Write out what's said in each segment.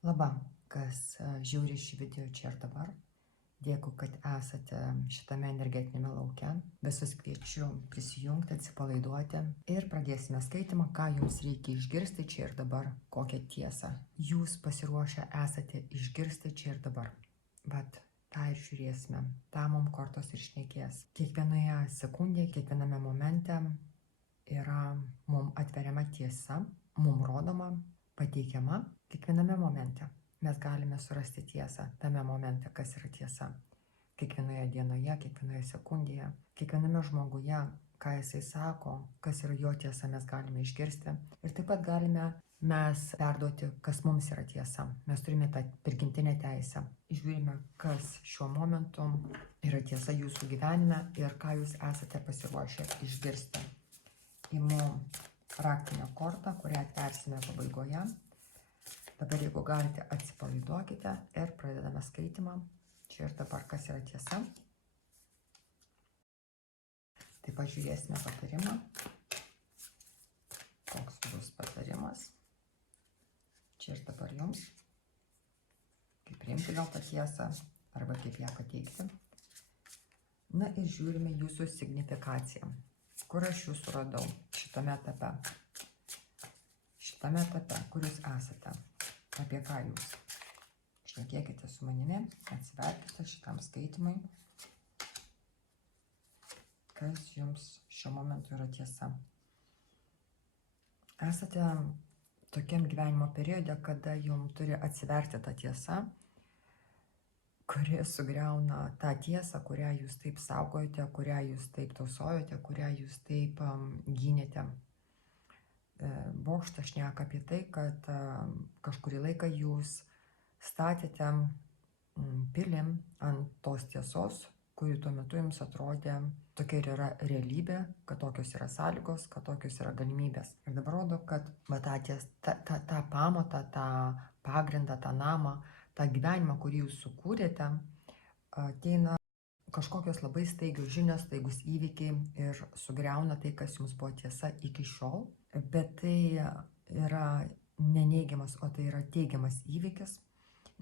Labą, kas žiūri šį video čia ir dabar. Dėkui, kad esate šitame energetinėme lauke. Visus kviečiu prisijungti, atsipalaiduoti ir pradėsime skaitimą, ką jums reikia išgirsti čia ir dabar, kokią tiesą jūs pasiruošę esate išgirsti čia ir dabar. Bet tą ir žiūrėsime, tą mum kortos ir šnekės. Kiekvienoje sekundėje, kiekviename momente yra mum atveriama tiesa, mum rodoma, pateikiama. Kiekviename momente mes galime surasti tiesą tame momente, kas yra tiesa. Kiekvienoje dienoje, kiekvienoje sekundėje, kiekviename žmoguje, ką jisai sako, kas yra jo tiesa, mes galime išgirsti. Ir taip pat galime mes perduoti, kas mums yra tiesa. Mes turime tą prigimtinę teisę. Žiūrime, kas šiuo momentu yra tiesa jūsų gyvenime ir ką jūs esate pasiruošę išgirsti. Imu raktinę kortą, kurią atversime pabaigoje. Dabar, jeigu galite, atsipalaiduokite ir pradedame skaitimą. Čia ir dabar, kas yra tiesa. Taip pat žiūrėsime patarimą. Koks bus patarimas. Čia ir dabar jums. Kaip priimti gal tą tiesą, arba kaip ją pateikti. Na ir žiūrime jūsų signifikaciją. Kur aš jūsų radau šitame etape? Šitame etape, kur jūs esate? Apie ką jūs? Šnekėkite su manimi, atsiverkite šitam skaitimui. Kas jums šiuo momentu yra tiesa? Esate tokiam gyvenimo periode, kada jums turi atsiverti tą tiesą, kuri sugriauna tą tiesą, kurią jūs taip saugojate, kurią jūs taip tausojote, kurią jūs taip gynėte. Bokštas šneka apie tai, kad kažkurį laiką jūs statėte pilį ant tos tiesos, kuri tuo metu jums atrodė tokia ir yra realybė, kad tokios yra sąlygos, kad tokios yra galimybės. Ir dabar rodo, kad tą pamatą, tą pagrindą, tą namą, tą gyvenimą, kurį jūs sukūrėte, ateina kažkokios labai staigios žinios, staigus įvykiai ir sugriauna tai, kas jums buvo tiesa iki šiol. Bet tai yra neneigiamas, o tai yra teigiamas įvykis,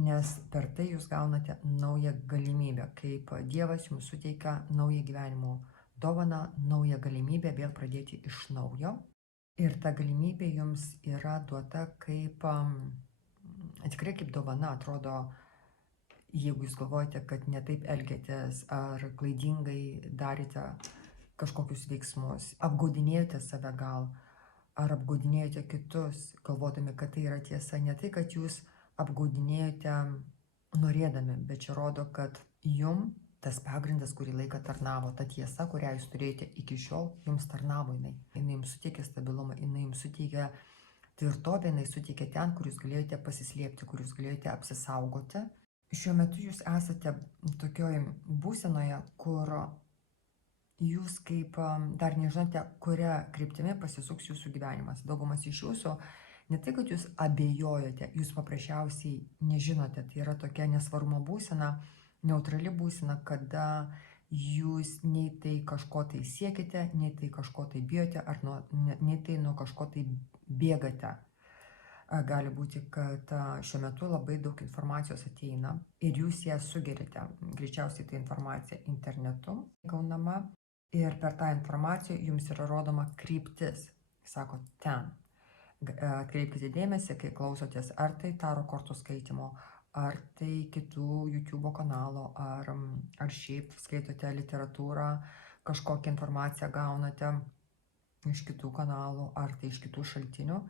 nes per tai jūs gaunate naują galimybę, kaip Dievas jums suteikia naują gyvenimo dovaną, naują galimybę vėl pradėti iš naujo. Ir ta galimybė jums yra duota kaip, tikrai kaip dovana, atrodo, jeigu jūs galvojate, kad netaip elgiatės ar klaidingai darėte kažkokius veiksmus, apgaudinėjote save gal, ar apgaudinėjote kitus, galvodami, kad tai yra tiesa. Ne tai, kad jūs apgaudinėjote norėdami, bet čia rodo, kad jum tas pagrindas, kurį laiką tarnavo, ta tiesa, kurią jūs turėjote iki šiol, jums tarnavo jinai. Jinai jums suteikė stabilumą, jinai jums suteikė tvirtovę, jinai suteikė ten, kur jūs galėjote pasislėpti, kur jūs galėjote apsisaugoti. Šiuo metu jūs esate tokioj būsenoje, kur jūs kaip dar nežinote, kuria kryptimi pasisuks jūsų gyvenimas. Daugumas iš jūsų, ne tai, kad jūs abejojote, jūs paprasčiausiai nežinote. Tai yra tokia nesvarumo būsena, neutrali būsena, kada jūs nei tai kažko tai siekite, nei tai kažko tai bijote, ar nei tai nuo kažko tai bėgate. Gali būti, kad šiuo metu labai daug informacijos ateina ir jūs ją sugerite. Greičiausiai tai informacija internetu gaunama. Ir per tą informaciją jums yra rodoma kryptis. Sako, ten. Atkreipkite dėmesį, kai klausotės, ar tai taro kortų skaitimo, ar tai kitų YouTube kanalo, ar šiaip skaitote literatūrą, kažkokią informaciją gaunate iš kitų kanalų, ar tai iš kitų šaltinių.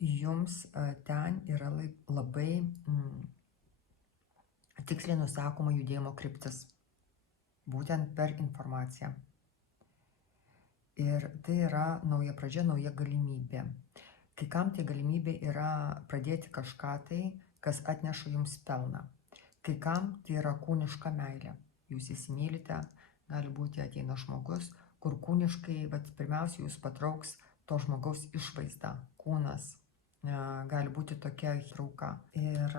Jums ten yra labai tiksliai nusakoma judėjimo kryptis. Būtent per informaciją. Ir tai yra nauja pradžia, nauja galimybė. Kai kam tai galimybė yra pradėti kažką tai, kas atneša jums pelną. Kai kam tai yra kūniška meilė. Jūs įsimylite, gali būti ateina žmogus, kur kūniškai, bet pirmiausia, jūs patrauks to žmogaus išvaizda, kūnas. Gali būti tokia trauka. Ir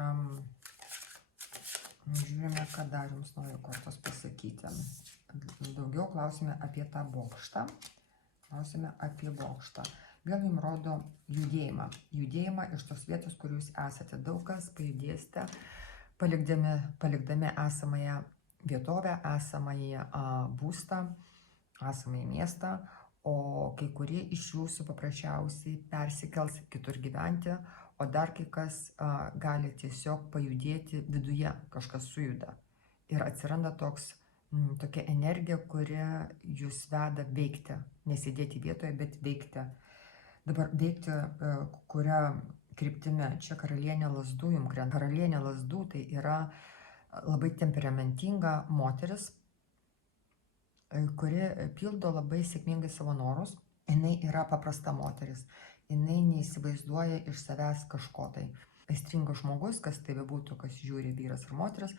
žiūrime, ką dar jums noriu kortos pasakyti. Daugiau klausime apie tą bokštą. Klausime apie bokštą. Vėl jums rodo judėjimą. Judėjimą iš tos vietos, kur jūs esate. Daug kas pajudėsite, palikdami esamąją vietovę, esamąjį būstą, esamąjį miestą, o kai kurie iš jūsų paprasčiausiai persikels kitur gyventi, o dar kai kas gali tiesiog pajudėti viduje, kažkas sujuda. Ir atsiranda tokia energija, kuri jūs veda veikti, nesėdėti vietoje, bet veikti. Dabar veikti, kuria kryptimi, čia karalienė lazdų jums krenta. Karalienė lazdų tai yra labai temperamentinga moteris, kuri pildo labai sėkmingai savo norus. Jinai yra paprasta moteris, jinai neįsivaizduoja iš savęs kažko tai. Aistringas žmogus, kas tai bebūtų, kas žiūri, vyras ar moteris,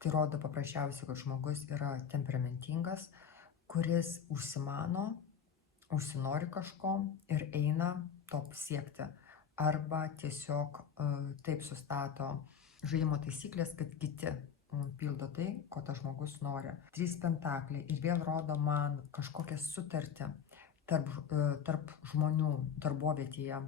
tai rodo paprasčiausiai, kad žmogus yra temperamentingas, kuris užsimano, užsinori kažko ir eina to siekti. Arba tiesiog taip sustato žaidimo taisyklės, kad kiti pildo tai, ko tas žmogus nori. 3 pentakliai ir vėl rodo man kažkokią sutartį tarp žmonių darbovietėje.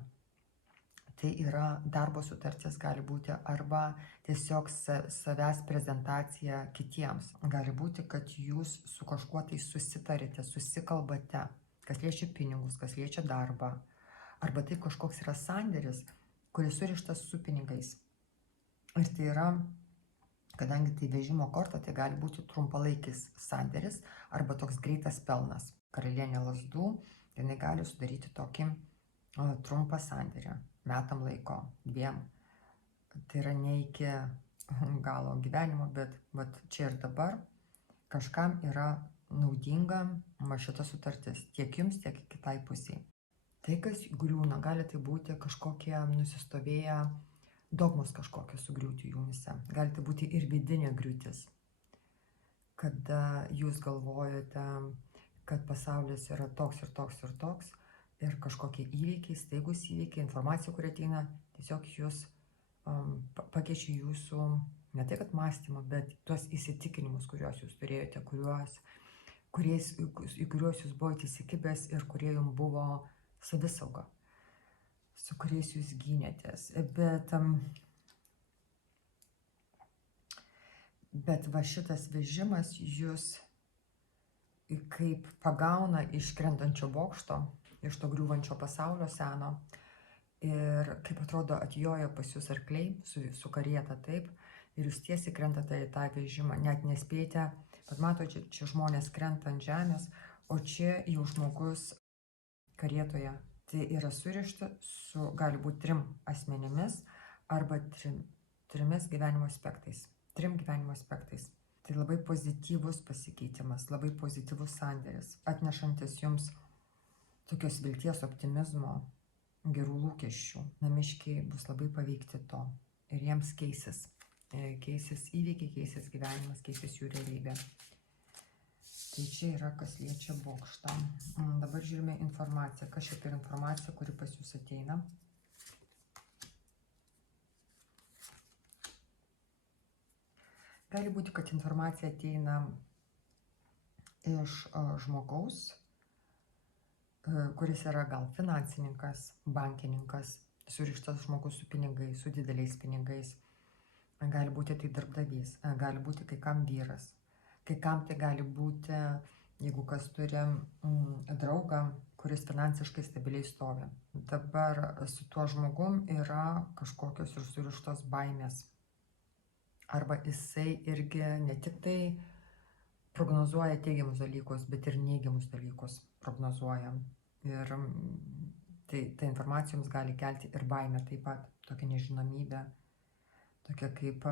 Tai yra darbo sutartis, gali būti arba tiesiog savęs prezentacija kitiems. Gali būti, kad jūs su kažkuo tai susitarėte, susikalbate, kas liečia pinigus, kas liečia darbą. Arba tai kažkoks yra sandėris, kuris surištas su pinigais. Ir tai yra, kadangi tai vežimo korta, tai gali būti trumpalaikis sandėris arba toks greitas pelnas. Karalienė lazdų, jinai gali sudaryti tokį trumpą sandėrį, metam laiko, 2. Tai yra ne iki galo gyvenimo, bet čia ir dabar kažkam yra naudinga šita sutartis, tiek jums, tiek kitai pusiai. Tai, kas griūna, gali tai būti kažkokie nusistovėję dogmos kažkokios sugriūti jumise. Gali tai būti ir vidinė griūtis, kada jūs galvojate, kad pasaulis yra toks ir toks ir toks, ir kažkokie įvykiai, staigus įvykiai, informacija, kuri ateina, tiesiog jūs pakeičia jūsų, ne tai kad mąstymą, bet tuos įsitikinimus, kuriuos jūs turėjote, į kuriuos jūs buvote įsikibęs ir kurie jums buvo savisauga, su kuriais jūs gynėtės. Bet va šitas vežimas jūs kaip pagauna iš krentančio bokšto, iš to griūvančio pasaulio seno, ir kaip atrodo atjoja pas jūs arkliai su karieta taip, ir jūs tiesiai krentate į tą vežimą, net nespėjate, bet matote, čia žmonės krenta ant žemės, o čia jau žmogus karietoje. Tai yra surišta su, gali būti 3 asmenimis arba 3 gyvenimo aspektais. 3 gyvenimo aspektais. Tai labai pozityvus pasikeitimas, labai pozityvus sandėris, atnešantis jums tokios vilties, optimizmo, gerų lūkesčių. Namiškiai bus labai paveikti to ir jiems keisis. Keisis įvykiai, keisis gyvenimas, keisis jų realybė. Tai čia yra, kas liečia bokštą. Dabar žiūrime informaciją. Kas čia per informacija, kuri pas jūs ateina? Gali būti, kad informacija ateina iš žmogaus, kuris yra gal finansininkas, bankininkas, surištas žmogus su pinigais, su dideliais pinigais. Gali būti tai darbdavys, gali būti kai kam vyras. Kai kam tai gali būti, jeigu kas turi draugą, kuris finansiškai stabiliai stovi. Dabar su tuo žmogum yra kažkokios ir surištos baimės. Arba jisai irgi ne tik tai prognozuoja teigiamus dalykus, bet ir neigiamus dalykus prognozuoja. Ir ta informacija jums gali kelti ir baimę taip pat, tokia nežinomybė, tokia kaip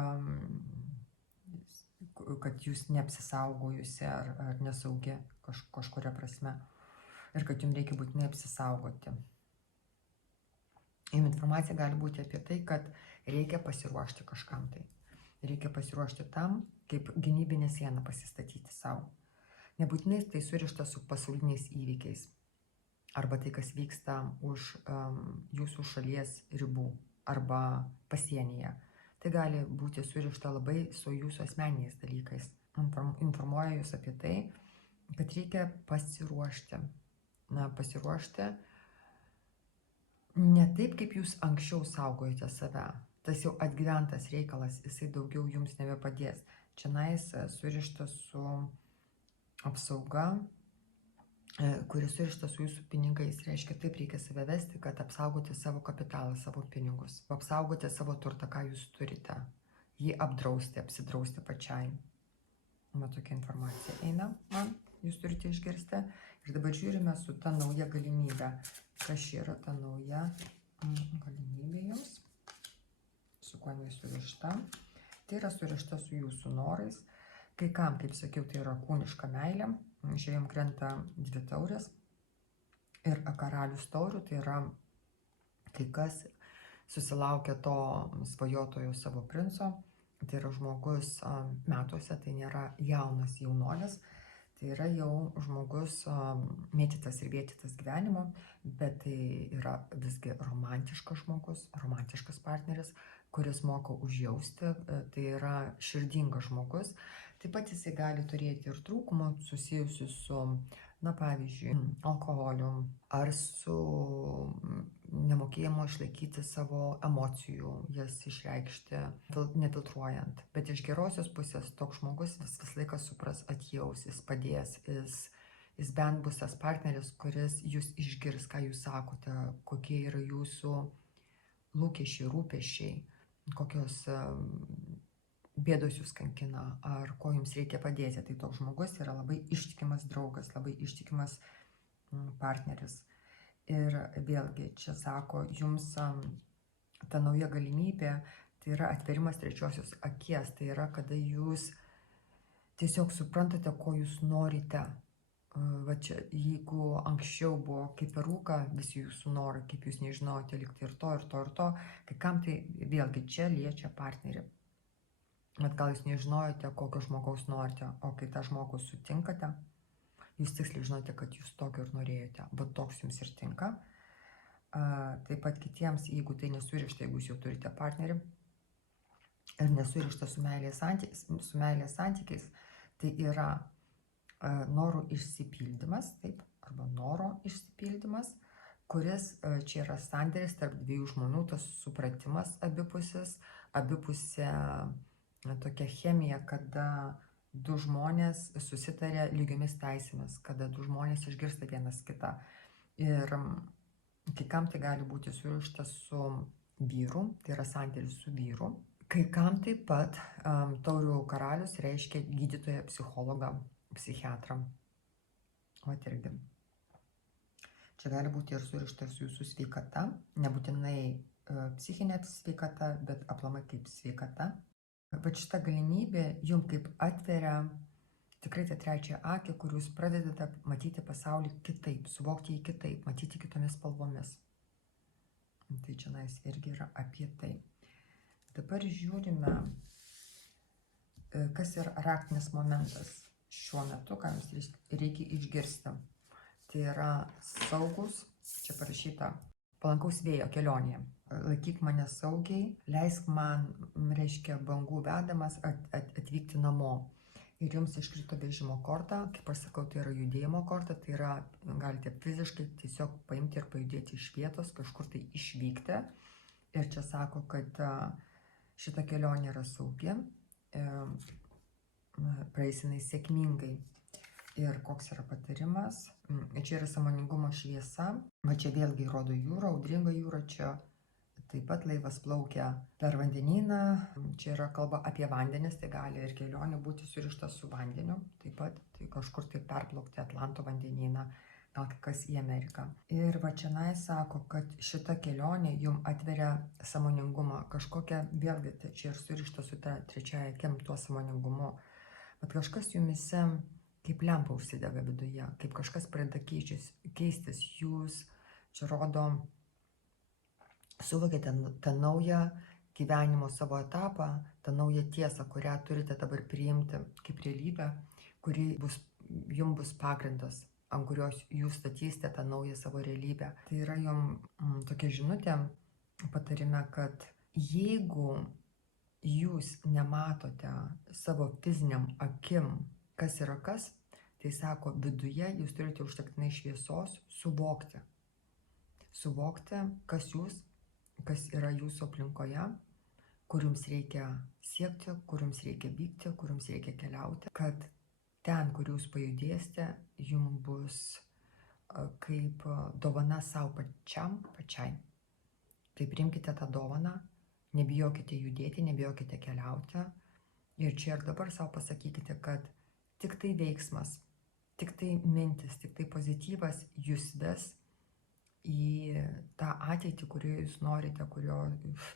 kad jūs neapsisaugojusi ar nesaugi kažkuria prasme ir kad jums reikia būtinai apsisaugoti. Jums informacija gali būti apie tai, kad reikia pasiruošti kažkam tai. Reikia pasiruošti tam, kaip gynybinę sieną pasistatyti savo. Nebūtinai tai surišta su pasauliniais įvykiais arba tai, kas vyksta už jūsų šalies ribų arba pasienyje. Tai gali būti surišta labai su jūsų asmeniniais dalykais. Informuoja jūs apie tai, kad reikia pasiruošti. Pasiruošti ne taip, kaip jūs anksčiau saugojate save. Tas jau atgyventas reikalas, jisai daugiau jums nebepadės. Čianais surištas su apsauga, kuris surištas su jūsų pinigais. Reiškia, taip reikia save vesti, kad apsaugoti savo kapitalą, savo pinigus. Apsaugoti savo turtą, ką jūs turite. Jį apdrausti, apsidrausti pačiai. Tokia informacija eina man, jūs turite išgirsti. Ir dabar žiūrime su ta nauja galimybė. Kas yra ta nauja galimybė jums? Su kuo jinai surišta? Tai yra surišta su jūsų norais. Kai kam, kaip sakiau, tai yra kūniška meilė. Čia jums krenta 2 taurės. Ir karalius taurių, tai yra kai kas susilaukia to svajotojo savo princo. Tai yra žmogus metuose, tai nėra jaunas jaunuolis. Tai yra jau žmogus mėtytas ir vėtytas gyvenimo, bet tai yra visgi romantiškas žmogus, romantiškas partneris, kuris moka užjausti, tai yra širdingas žmogus. Taip pat jisai gali turėti ir trūkumų susijusių su, pavyzdžiui, alkoholiu ar su nemokėjimu išlaikyti savo emocijų, jas išreikšti, nefiltruojant. Bet iš gerosios pusės toks žmogus vis laiką supras, atjaus, jis padės, jis bent bus tas partneris, kuris jūs išgirs, ką jūs sakote, kokie yra jūsų lūkesčiai, rūpesčiai, kokios bėdos jūs kankina, ar ko jums reikia padėti. Tai toks žmogus yra labai ištikimas draugas, labai ištikimas partneris. Ir vėlgi, čia sako, jums ta nauja galimybė, tai yra atverimas trečiosios akies, tai yra, kada jūs tiesiog suprantate, ko jūs norite. Va čia, jeigu anksčiau buvo kaip perūka visi jūsų norai, kaip jūs nežinote likti ir to, ir to, ir to, kai kam tai vėlgi čia liečia partnerį. Bet gal jūs nežinojote, kokio žmogaus norite, o kai tą žmogų sutinkate, jūs tiksliai žinote, kad jūs tokio ir norėjote, bet toks jums ir tinka. Taip pat kitiems, jeigu tai nesurišta, jeigu jūs jau turite partnerį ir nesurišta su meilės santykiais, tai yra norų išsipildymas, taip, arba noro išsipildymas, kuris čia yra sandėris tarp 2 žmonių, tas supratimas abipusė tokia chemija, kada 2 žmonės susitarė lygiomis teisėmis, kada 2 žmonės išgirsta vienas kitą. Ir kai kam tai gali būti surišta su vyru, tai yra santėris su vyru. Kai kam taip pat taurių karalius reiškia gydytoją, psichologą, psichiatrą. O irgi. Čia gali būti ir surišta su jūsų sveikata, nebūtinai psichinė sveikata, bet aplamai kaip sveikata. Bet šita galimybė jums kaip atveria tikrai tą trečią akį, kur jūs pradedate matyti pasaulį kitaip, suvokti jį kitaip, matyti kitomis spalvomis. Tai čia irgi yra apie tai. Dabar žiūrime, kas yra raktinis momentas šiuo metu, ką jums reikia išgirsti. Tai yra saugus, čia parašyta, palankaus vėjo kelionėje. Laikyk mane saugiai, leisk man, reiškia, bangų vedamas atvykti namo. Ir jums iškrito vežimo korta, kaip aš sakau, tai yra judėjimo korta, tai yra, galite fiziškai tiesiog paimti ir pajudėti iš vietos, kažkur tai išvykti. Ir čia sako, kad šita kelionė yra saugi, praeisinai sėkmingai. Ir koks yra patarimas? Čia yra sąmoningumo šviesa, va čia vėlgi rodo jūra, audringa jūra, čia taip pat laivas plaukia per vandenyną, čia yra kalba apie vandenis, tai gali ir kelionė būti surišta su vandeniu, taip pat tai kažkur tai perplaukti Atlanto vandenyną, gal kas į Ameriką. Ir va čia sako, kad šita kelionė jums atveria sąmoningumą, kažkokią, vėlgi čia ir surišta su ta trečiaja akim tuo sąmoningumu, bet kažkas jumise kaip lempa užsidega viduje, kaip kažkas pradeda keistis, jūs čia rodo, suvokėte tą naują gyvenimo savo etapą, tą naują tiesą, kurią turite dabar priimti kaip realybę, kuri jums bus pagrindas, ant kurios jūs statysite tą naują savo realybę. Tai yra jums tokia žinutė patarime, kad jeigu jūs nematote savo fiziniam akim, kas yra kas, tai sako, viduje jūs turite užtektinai šviesos suvokti. suvokti, kas jūs, kas yra jūsų aplinkoje, kur jums reikia siekti, kur jums reikia vykti, kur jums reikia keliauti, kad ten, kur jūs pajudėsite, jums bus kaip dovana savo pačiai. Tai priimkite tą dovaną, nebijokite judėti, nebijokite keliauti. Ir čia ir dabar savo pasakykite, kad tik tai veiksmas, tik tai mintis, tik tai pozityvas jūs ves į tą ateitį, kurį jūs norite, kurio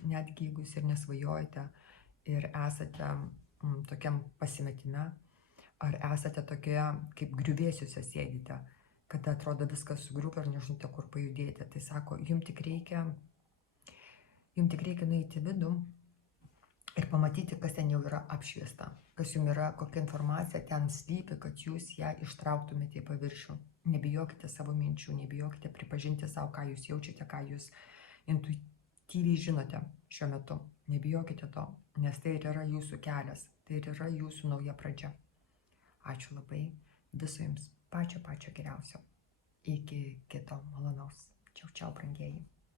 netgi jeigu jūs ir nesvajojate ir esate tokiam pasimetime, ar esate tokioje kaip griuvėsiuose sėdite, kada atrodo viskas sugriuvo ir nežinote, kur pajudėti. Tai sako, jums tik reikia nueiti vidų ir pamatyti, kas ten jau yra apšviesta, kas jums yra, kokia informacija ten slypi, kad jūs ją ištrauktumėte į paviršių. Nebijokite savo minčių, nebijokite pripažinti savo, ką jūs jaučiate, ką jūs intuityviai žinote šiuo metu. Nebijokite to, nes tai ir yra jūsų kelias, tai ir yra jūsų nauja pradžia. Ačiū labai, viso jums pačio geriausio. Iki kito malonaus. Čiau, brangieji.